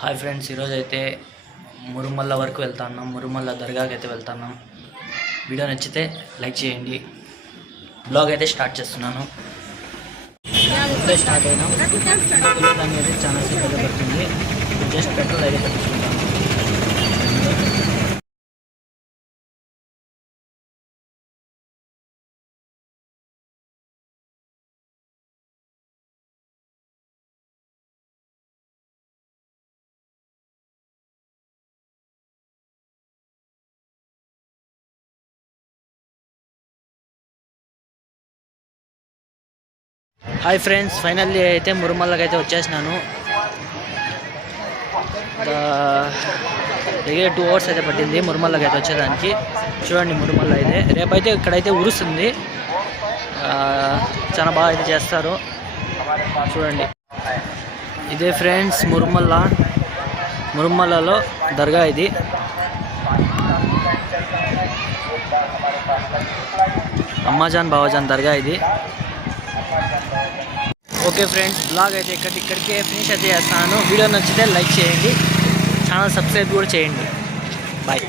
Hi friends, ఈరోజు అయితే మురుమల్ల వరకు వెళ్తున్నాం. మురుమల్ల దర్గాకి అయితే వెళ్తున్నాం. వీడియో నచ్చితే లైక్ చేయండి. బ్లాగ్ అయితే స్టార్ట్ చేస్తున్నాను. ఇప్పుడే స్టార్ట్ అయినాం. దాన్ని అయితే చాలా సేపు పడుతుంది. జస్ట్ పెట్రోల్ అయితే పట్టించుకుంటాను. హాయ్ ఫ్రెండ్స్, ఫైనల్లీ అయితే మురుమల్లకి అయితే వచ్చేసినాను. దగ్గర 2 hours అయితే పట్టింది మురుమల్లకి అయితే వచ్చేదానికి. చూడండి, మురుమల్ల అయితే రేపైతే ఇక్కడైతే ఉరుస్తుంది. చాలా బాగా అయితే చేస్తారు. చూడండి, ఇదే ఫ్రెండ్స్ మురుమల్లలో దర్గా ఇది. అమ్మాజాన్ బావాజాన్ దర్గా ఇది. ఓకే ఫ్రెండ్స్, బ్లాగ్ అయితే ఇక్కడికే ఫినిష్ అయితే చేస్తాను. వీడియో నచ్చితే లైక్ చేయండి, ఛానల్ సబ్స్క్రైబ్ కూడా చేయండి. బాయ్.